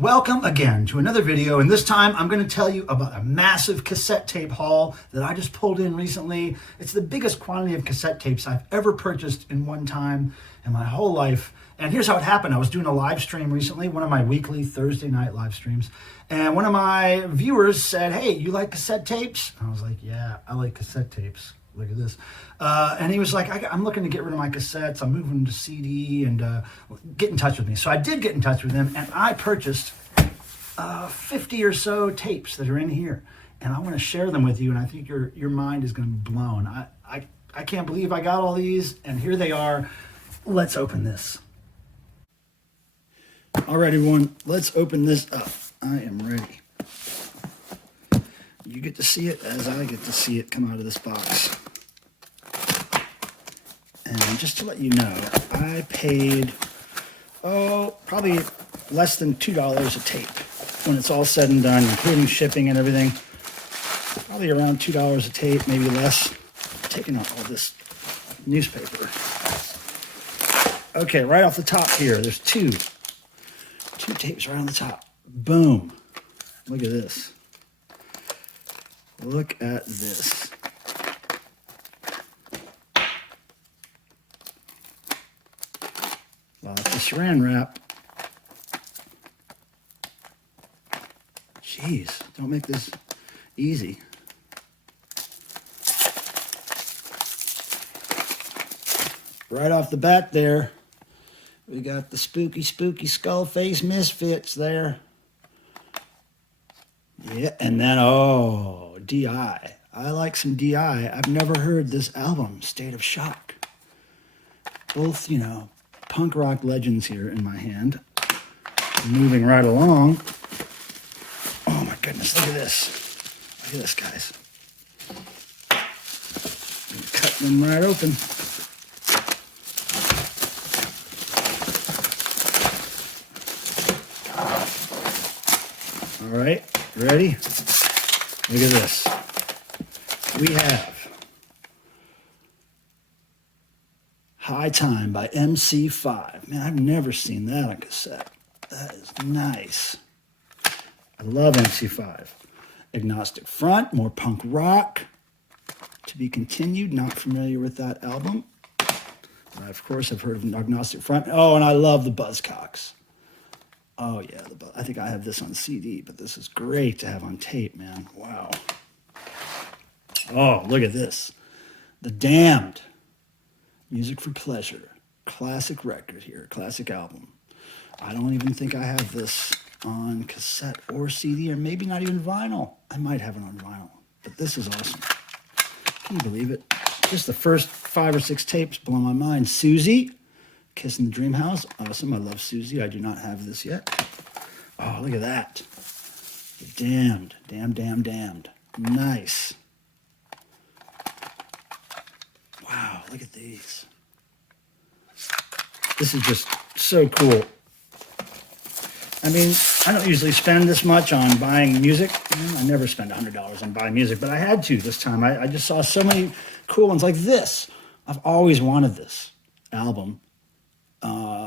Welcome again to another video, and this time I'm going to tell you about a massive cassette tape haul that I just pulled in recently. It's the biggest quantity of cassette tapes I've ever purchased in one time in my whole life. And here's how it happened. I was doing a live stream recently, one of my weekly Thursday night live streams, and one of my viewers said, "Hey, you like cassette tapes?" And I was like, "Yeah, I like cassette tapes. Look at this." And he was like, I'm looking to get rid of my cassettes. I'm moving to CD, and get in touch with me. So I did get in touch with him, and I purchased 50 or so tapes that are in here. And I want to share them with you, and I think your mind is going to be blown. I can't believe I got all these, and here they are. Let's open this. All right, everyone, let's open this up. I am ready. You get to see it as I get to see it come out of this box. And just to let you know, I paid, probably less than $2 a tape when it's all said and done, including shipping and everything. Probably around $2 a tape, maybe less. Taking out all this newspaper. Okay, right off the top here, there's two tapes right on the top. Boom. Look at this. Look at this. Lots of saran wrap. Jeez, don't make this easy. Right off the bat there, we got the spooky skull face misfits there. Yeah, and then, D.I. I like some D.I. I've never heard this album, State of Shock. Both, punk rock legends here in my hand. Moving right along. Oh my goodness, look at this. Look at this, guys. Cut them right open. All right, ready? Look at this. We have High Time by MC5. Man, I've never seen that on cassette. That is nice. I love MC5. Agnostic Front, more punk rock. To be continued, not familiar with that album. I, of course, have heard of Agnostic Front. Oh, and I love the Buzzcocks. Oh, yeah, I think I have this on CD, but this is great to have on tape, man. Wow. Oh, look at this. The Damned. Music for Pleasure. Classic record here, classic album. I don't even think I have this on cassette or CD, or maybe not even vinyl. I might have it on vinyl, but this is awesome. Can you believe it? Just the first 5 or 6 tapes blow my mind. Susie. Kiss in the Dream House. Awesome. I love Susie. I do not have this yet. Oh, look at that. The Damned. Damned. Nice. Wow, look at these. This is just so cool. I mean, I don't usually spend this much on buying music. I never spend $100 on buying music, but I had to this time. I just saw so many cool ones like this. I've always wanted this album.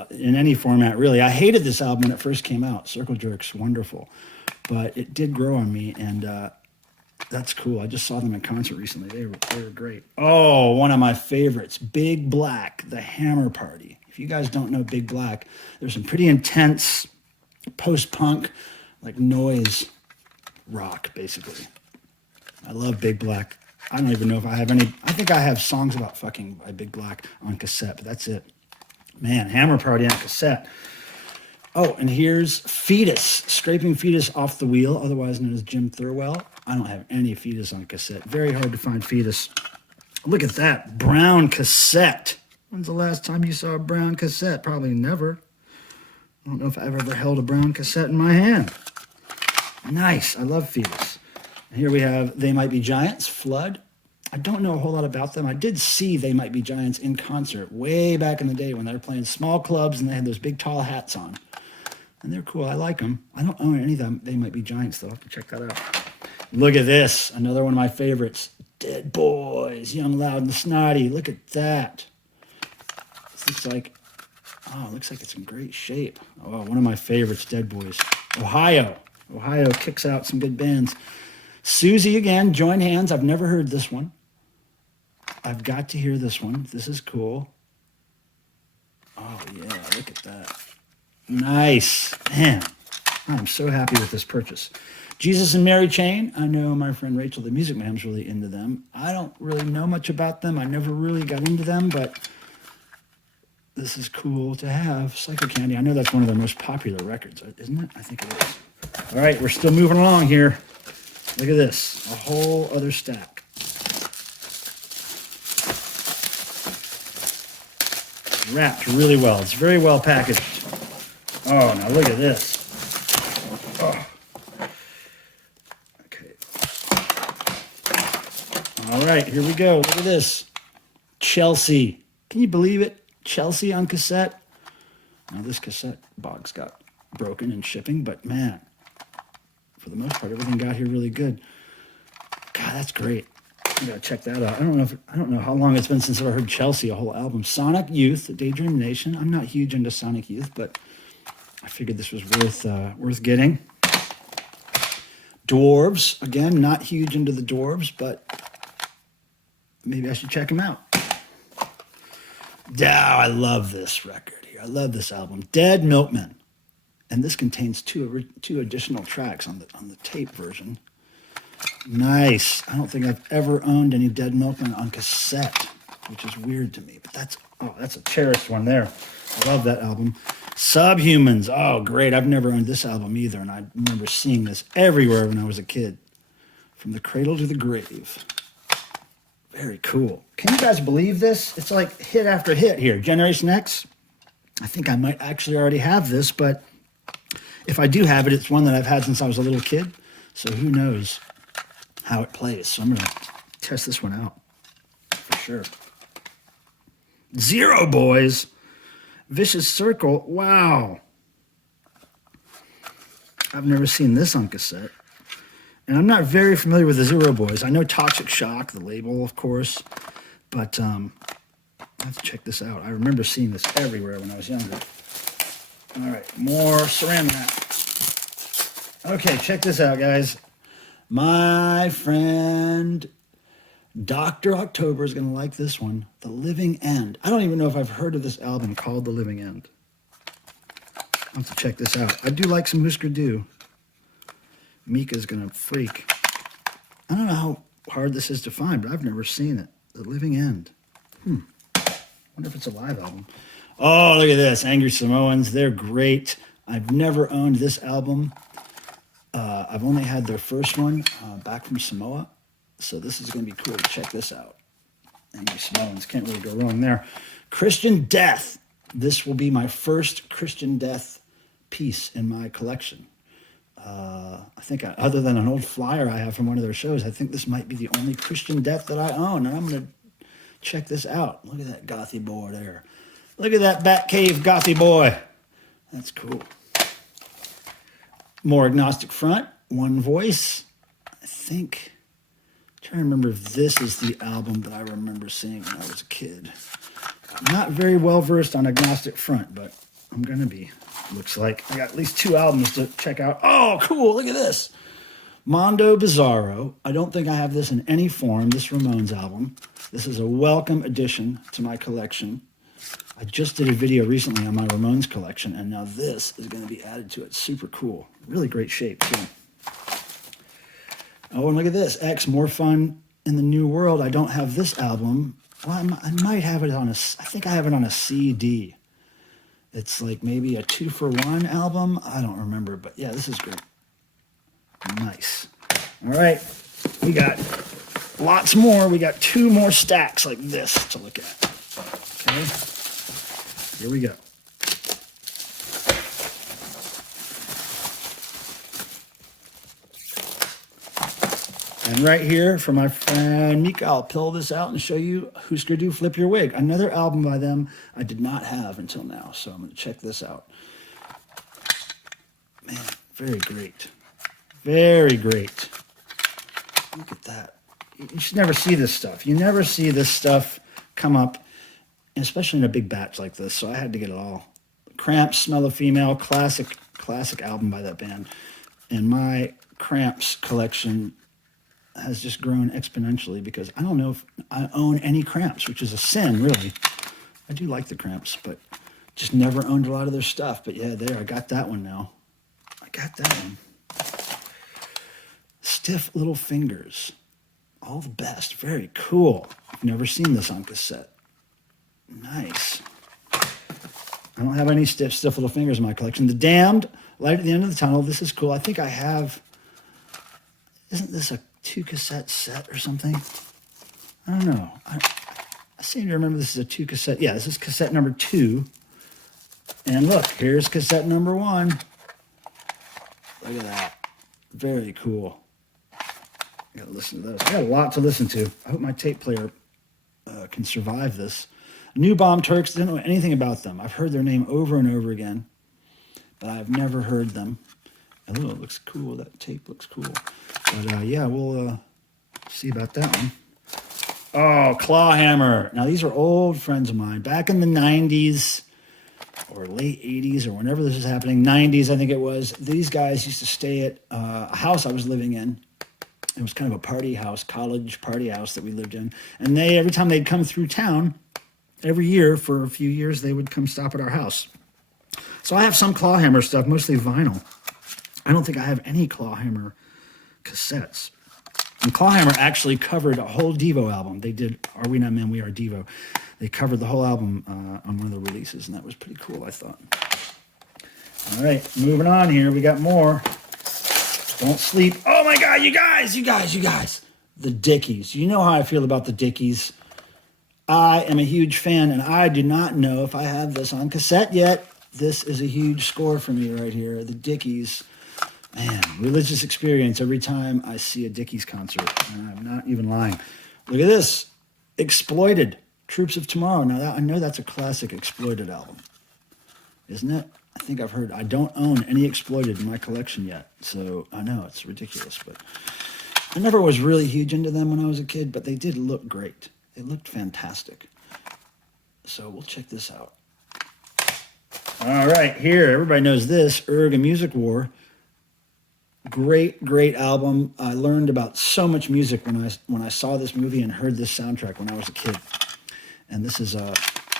In any format, really. I hated this album when it first came out. Circle Jerk's wonderful, but it did grow on me, and that's cool. I just saw them in concert recently. They were great. Oh, one of my favorites, Big Black, The Hammer Party. If you guys don't know Big Black, there's some pretty intense post-punk, like noise rock, basically. I love Big Black. I don't even know if I have any. I think I have songs about fucking by Big Black on cassette, but that's it. Man, Hammer Party on cassette. Oh, and here's Fetus, Scraping Fetus Off the Wheel, otherwise known as Jim Thirlwell. I don't have any Fetus on cassette. Very hard to find Fetus. Look at that, brown cassette. When's the last time you saw a brown cassette? Probably never. I don't know if I've ever held a brown cassette in my hand. Nice, I love Fetus. And here we have They Might Be Giants, Flood. I don't know a whole lot about them. I did see They Might Be Giants in concert way back in the day when they were playing small clubs and they had those big tall hats on. And they're cool. I like them. I don't own any of them. They Might Be Giants, though. I'll have to check that out. Look at this. Another one of my favorites. Dead Boys. Young, Loud, and Snotty. Look at that. This looks like Oh, it looks like it's in great shape. Oh, one of my favorites, Dead Boys. Ohio. Ohio kicks out some good bands. Susie again, Join Hands. I've never heard this one. I've got to hear this one. This is cool. Oh, yeah, look at that. Nice. Man, I'm so happy with this purchase. Jesus and Mary Chain. I know my friend Rachel, the Music Mam's really into them. I don't really know much about them. I never really got into them, but this is cool to have. Psycho Candy. I know that's one of their most popular records, isn't it? I think it is. All right, we're still moving along here. Look at this. A whole other stack. Wrapped really well. It's very well packaged. Oh, now look at this. Oh. Okay. All right, here we go. Look at this. Chelsea. Can you believe it? Chelsea on cassette. Now this cassette box got broken in shipping, but man, for the most part, everything got here really good. God, that's great. I gotta check that out. I don't know how long it's been since I heard Chelsea, a whole album. Sonic Youth, Daydream Nation. I'm not huge into Sonic Youth, but I figured this was worth getting. Dwarves, again, not huge into the Dwarves, but maybe I should check them out. Yeah, I love this record here. I love this album, Dead Milkmen, and this contains two additional tracks on the tape version. Nice. I don't think I've ever owned any Dead Milkmen on cassette, which is weird to me, but that's a cherished one there. I love that album. Subhumans. Oh, great. I've never owned this album either, and I remember seeing this everywhere when I was a kid. From the Cradle to the Grave. Very cool. Can you guys believe this? It's like hit after hit here. Generation X. I think I might actually already have this, but if I do have it, it's one that I've had since I was a little kid. So who knows how it plays. So I'm going to test this one out for sure. Zero Boys. Vicious Circle. Wow. I've never seen this on cassette. And I'm not very familiar with the Zero Boys. I know Toxic Shock, the label, of course. But I have to check this out. I remember seeing this everywhere when I was younger. All right, more Saran Wrap. Okay, check this out, guys. My friend Dr. October is going to like this one. The Living End. I don't even know if I've heard of this album called The Living End. I'll have to check this out. I do like some Husker Du. Mika's going to freak. I don't know how hard this is to find, but I've never seen it. The Living End. Wonder if it's a live album. Oh, look at this. Angry Samoans. They're great. I've never owned this album. I've only had their first one, Back from Samoa. So this is going to be cool to check this out. Angry Samoans. Can't really go wrong there. Christian Death. This will be my first Christian Death piece in my collection. I think other than an old flyer I have from one of their shows, I think this might be the only Christian Death that I own. And I'm going to check this out. Look at that gothy boy there. Look at that Batcave gothy boy. That's cool. More Agnostic Front. One Voice. I think. I'm trying to remember if this is the album that I remember seeing when I was a kid. I'm not very well versed on Agnostic Front, but I'm going to be. Looks like I got at least 2 albums to check out. Oh, cool. Look at this. Mondo Bizarro. I don't think I have this in any form, this Ramones album. This is a welcome addition to my collection. I just did a video recently on my Ramones collection, and now this is going to be added to it. Super cool. Really great shape, too. Oh, and look at this. X, More Fun in the New World. I don't have this album. Well, I might have it on I think I have it on a CD. It's like maybe a 2-for-1 album. I don't remember, but yeah, this is great. Nice. All right, we got lots more. We got 2 more stacks like this to look at. Okay, here we go. And right here for my friend Mika, I'll pull this out and show you Husker Du Flip Your Wig. Another album by them I did not have until now, so I'm going to check this out. Man, very great. Very great. Look at that. You should never see this stuff. You never see this stuff come up, especially in a big batch like this, so I had to get it all. Cramps, Smell of Female, classic classic album by that band. And my Cramps collection has just grown exponentially because I don't know if I own any Cramps, which is a sin, really. I do like the Cramps, but just never owned a lot of their stuff. But yeah, there, I got that one now. I got that one. Stiff Little Fingers. All the best. Very cool. I've never seen this on cassette. Nice. I don't have any stiff Little Fingers in my collection. The Damned, Light at the End of the Tunnel. This is cool. I think I have... Isn't this a 2-cassette set or something? I don't know. I seem to remember this is a 2-cassette. Yeah, this is cassette number 2. And look, here's cassette number 1. Look at that. Very cool. I gotta listen to those. I got a lot to listen to. I hope my tape player can survive this. New Bomb Turks, didn't know anything about them. I've heard their name over and over again, but I've never heard them. Oh, it looks cool. That tape looks cool. But yeah, we'll see about that one. Oh, Clawhammer. Now, these are old friends of mine. Back in the 90s or late 80s or whenever this is happening, 90s I think it was, these guys used to stay at a house I was living in. It was kind of a party house, college party house that we lived in. And they, every time they'd come through town, every year for a few years, they would come stop at our house. So I have some Clawhammer stuff, mostly vinyl. I don't think I have any Clawhammer cassettes. And Clawhammer actually covered a whole Devo album. They did Are We Not Men, We Are Devo. They covered the whole album on one of the releases, and that was pretty cool, I thought. All right, moving on here. We got more. Don't sleep. Oh my God, you guys. The Dickies. You know how I feel about the Dickies. I am a huge fan, and I do not know if I have this on cassette yet. This is a huge score for me right here. The Dickies. Man, religious experience every time I see a Dickies concert. And I'm not even lying. Look at this. Exploited. Troops of Tomorrow. Now, I know that's a classic Exploited album. Isn't it? I think I've heard. I don't own any Exploited in my collection yet. So I know it's ridiculous. But I never was really huge into them when I was a kid, but they did look great. They looked fantastic. So we'll check this out. All right, here. Everybody knows this. Erg, A Music War. Great, great album. I learned about so much music when I saw this movie and heard this soundtrack when I was a kid. And this is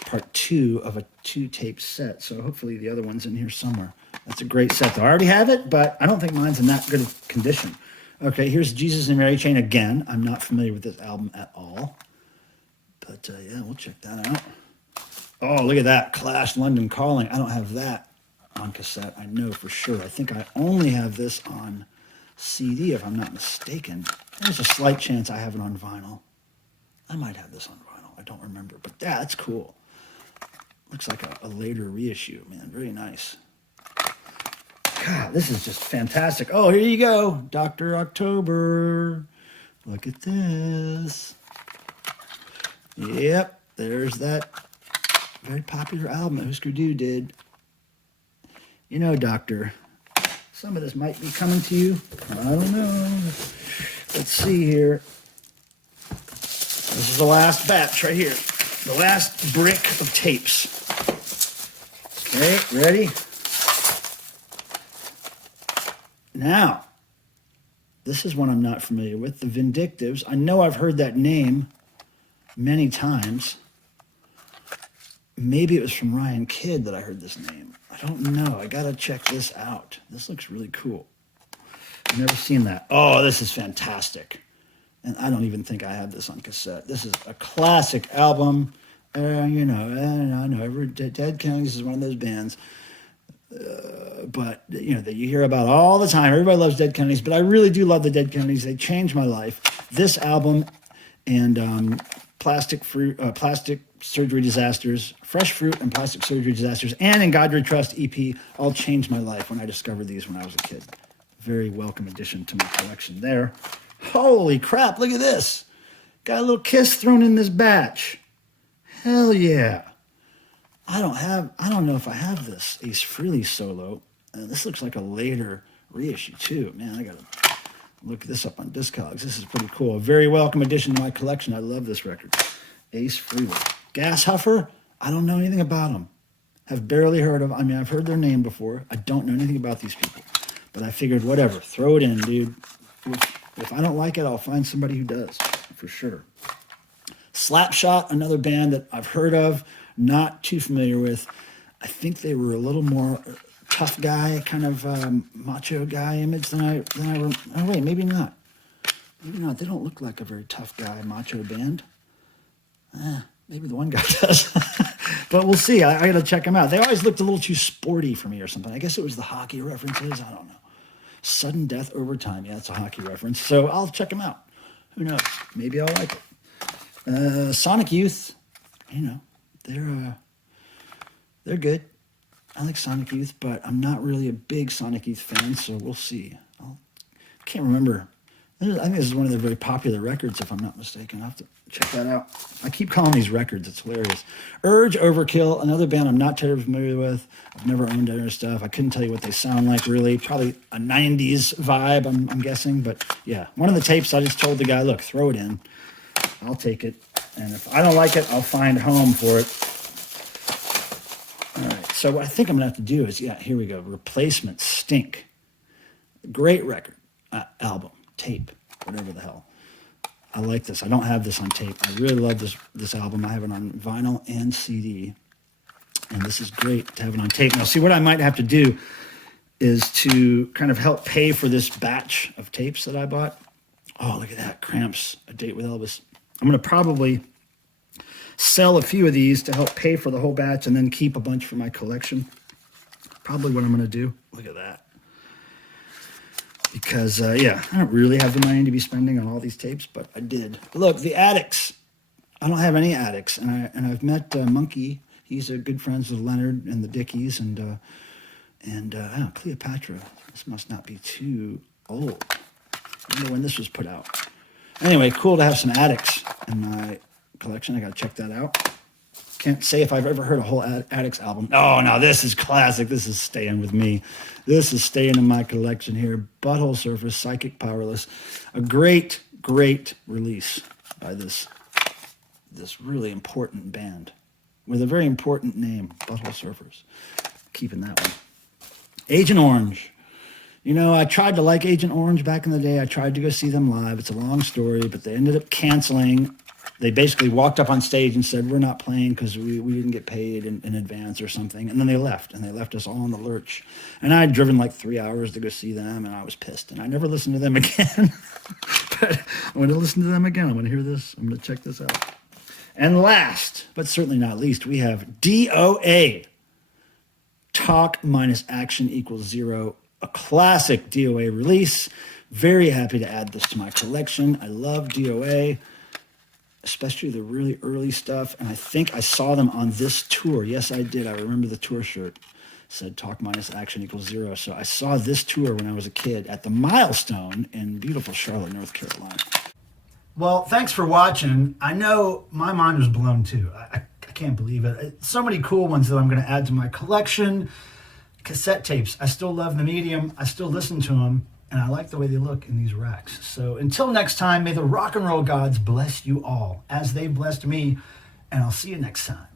part 2 of a 2-tape set, so hopefully the other one's in here somewhere. That's a great set, though. I already have it, but I don't think mine's in that good of condition. Okay, here's Jesus and Mary Chain again. I'm not familiar with this album at all. But, yeah, we'll check that out. Oh, look at that. Clash, London Calling. I don't have that on cassette. I know for sure. I think I only have this on CD, if I'm not mistaken. There's a slight chance I have it on vinyl. I might have this on vinyl. I don't remember. But yeah, that's cool. Looks like a later reissue, man. Very nice. God, this is just fantastic. Oh, here you go. Dr. October. Look at this. Yep, there's that very popular album that Husker Du did. You know, Doctor, some of this might be coming to you. I don't know. Let's see here. This is the last batch right here. The last brick of tapes. Okay, ready? Now, this is one I'm not familiar with. The Vindictives. I know I've heard that name many times. Maybe it was from Ryan Kidd that I heard this name. I don't know. I got to check this out. This looks really cool. I've never seen that. Oh, this is fantastic. And I don't even think I have this on cassette. This is a classic album. You know, I know Dead Kennedys is one of those bands. But, you know, that you hear about all the time. Everybody loves Dead Kennedys, but I really do love the Dead Kennedys. They changed my life. This album and Plastic Surgery Disasters, Fresh Fruit and Plastic Surgery Disasters, and In God We Trust EP all changed my life when I discovered these when I was a kid. Very welcome addition to my collection there. Holy crap, look at this. Got a little Kiss thrown in this batch. Hell yeah. I don't know if I have this Ace Frehley solo. This looks like a later reissue too. Man, I gotta look this up on Discogs. This is pretty cool. A very welcome addition to my collection. I love this record. Ace Frehley. Gas Huffer, I don't know anything about him. have barely heard of. I mean, I've heard their name before. I don't know anything about these people. But I figured, whatever, throw it in, dude. If I don't like it, I'll find somebody who does, for sure. Slapshot, another band that I've heard of, not too familiar with. I think they were a little more tough guy, kind of macho guy image than I oh, wait, maybe not. Maybe not. They don't look like a very tough guy, macho band. Maybe the one guy does. But we'll see. I got to check them out. They always looked a little too sporty for me or something. I guess it was the hockey references. I don't know. Sudden Death Overtime. Yeah, it's a hockey reference. So I'll check them out. Who knows? Maybe I'll like it. Sonic Youth, you know, they're good. I like Sonic Youth, but I'm not really a big Sonic Youth fan, so we'll see. I can't remember. I think this is one of their very popular records, if I'm not mistaken. I'll have to check that out. I keep calling these records. It's hilarious. Urge, Overkill, another band I'm not terribly familiar with. I've never owned their stuff. I couldn't tell you what they sound like, really. Probably a 90s vibe, I'm guessing. But, yeah, one of the tapes, I just told the guy, look, throw it in. I'll take it. And if I don't like it, I'll find home for it. All right, so what I think I'm going to have to do is, yeah, here we go. Replacement, Stink. Great record, album. Tape, whatever the hell. I like this. I don't have this on tape. I really love this album. I have it on vinyl and CD. And this is great to have it on tape. Now, see, what I might have to do is to kind of help pay for this batch of tapes that I bought. Oh, look at that. Cramps, A Date with Elvis. I'm going to probably sell a few of these to help pay for the whole batch and then keep a bunch for my collection. Probably what I'm going to do. Look at that. Because, yeah, I don't really have the money to be spending on all these tapes, but I did. Look, the Addicts. I don't have any Addicts, and I've met Monkey. He's good friends with Leonard and the Dickies, and Cleopatra. This must not be too old. I don't know when this was put out. Anyway, cool to have some Addicts in my collection. I got to check that out. Can't say if I've ever heard a whole Addicts album. Oh, no, this is classic. This is staying with me. This is staying in my collection here. Butthole Surfers, Psychic Powerless. A great, great release by this really important band with a very important name, Butthole Surfers. Keeping that one. Agent Orange. You know, I tried to like Agent Orange back in the day. I tried to go see them live. It's a long story, but they ended up canceling. They basically walked up on stage and said, we're not playing because we didn't get paid in advance or something. And then they left, and they left us all in the lurch. And I had driven like 3 hours to go see them, and I was pissed. And I never listened to them again. But I'm going to listen to them again. I'm going to hear this. I'm going to check this out. And last, but certainly not least, we have DOA. Talk minus action equals zero. A classic DOA release. Very happy to add this to my collection. I love DOA. Especially the really early stuff. And I think I saw them on this tour. Yes, I did. I remember the tour shirt. It said talk minus action equals zero. So I saw this tour when I was a kid at the Milestone in beautiful Charlotte, North Carolina. Well, thanks for watching. I know my mind was blown too. I can't believe it. So many cool ones that I'm going to add to my collection. Cassette tapes. I still love the medium. I still listen to them. And I like the way they look in these racks. So until next time, may the rock and roll gods bless you all as they blessed me. And I'll see you next time.